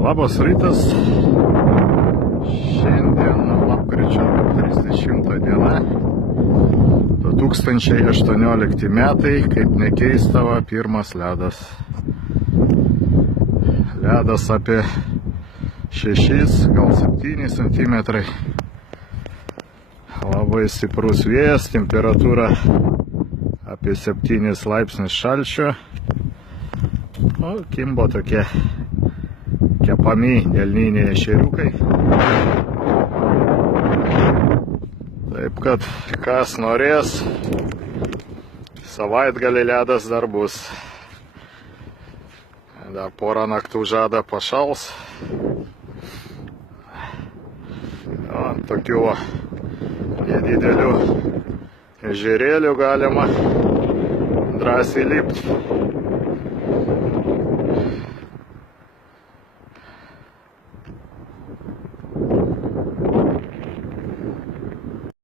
Labas rytas. Šiandien lapkričio 30 diena, 2018 metai, kaip nekeista, pirmas ledas. Ledas apie 6, gal 7 centimetrai. Labai stiprus vėjas, temperatūra apie 7 laipsnius šalčio. Kimbo tokie kepami delniniai ešeriukai. Taip kad, kas norės, savaitgalį ledas dar bus. Dar porą naktų žada pašals. Ant tokių nedidelių ežerėlių galima drąsiai lipti.